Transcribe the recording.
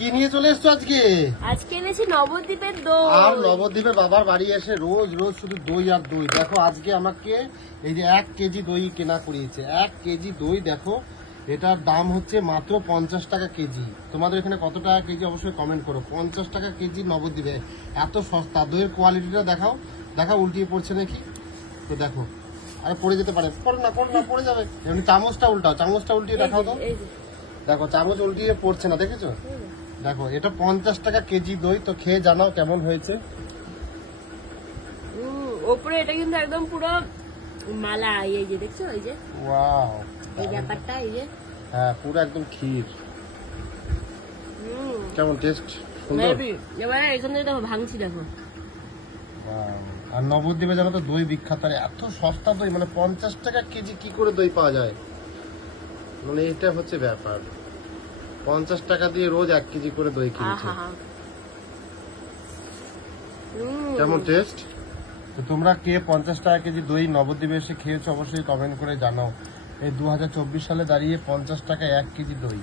কি নিয়ে চলে এসছো আজকে? আজকে এনেছি নবদ্বীপের দই। আর নবদ্বীপের বাবার বাড়ি এসে রোজ রোজ শুধু দই আর দই। দেখো আজকে আমাকে এই যে 1 কেজি দই কেনা করিয়েছে। 1 কেজি দই দেখো, এটার দাম হচ্ছে মাত্র 50 টাকা কেজি। তোমাদের এখানে কত টাকা কেজি অবশ্যই কমেন্ট করো। 50 টাকা কেজি নবদ্বীপে, এত সস্তা। দইয়ের কোয়ালিটিটা দেখাও, দেখাও উল্টিয়ে পড়ছে নাকি। তো দেখো, আরে পড়ে যেতে পারে, পড়ে যাবে। এমনি চামচটা উল্টাও, চামচটা উল্টিয়ে দেখাও তো। দেখো চামচ উল্টিয়ে পড়ছে না, দেখেছো? দেখো এটা 50 টাকা কেজি দই। তো খেয়ে জানাও কেমন হয়েছে। ওপরে এটা কিন্তু একদম পুরো মালাই, এই যে দেখছো, এই যে ওয়াও, এই ব্যাপারটা, এই যে হ্যাঁ পুরো একদম ক্ষীর। কেমন টেস্ট? সুন্দর। এবারে এখান থেকে দেখো ভাঙছি, দেখো। আর নবদ্বীপে জানো তো দই বিখ্যাত। আর এত সস্তা দই, মানে 50 টাকা কেজি কি করে দই পাওয়া যায়, মানে এটা হচ্ছে ব্যাপার। 50 টাকা দিয়ে রোজ 1 কেজি করে দই কিনছে। কেমন টেস্ট? তো তোমরা কে 50 টাকা কেজি দই নবদ্বীপে এসে খেয়েছো অবশ্যই কমেন্ট করে জানাও। এই 2024 সালে দাঁড়িয়ে 50 টাকা 1 কেজি দই।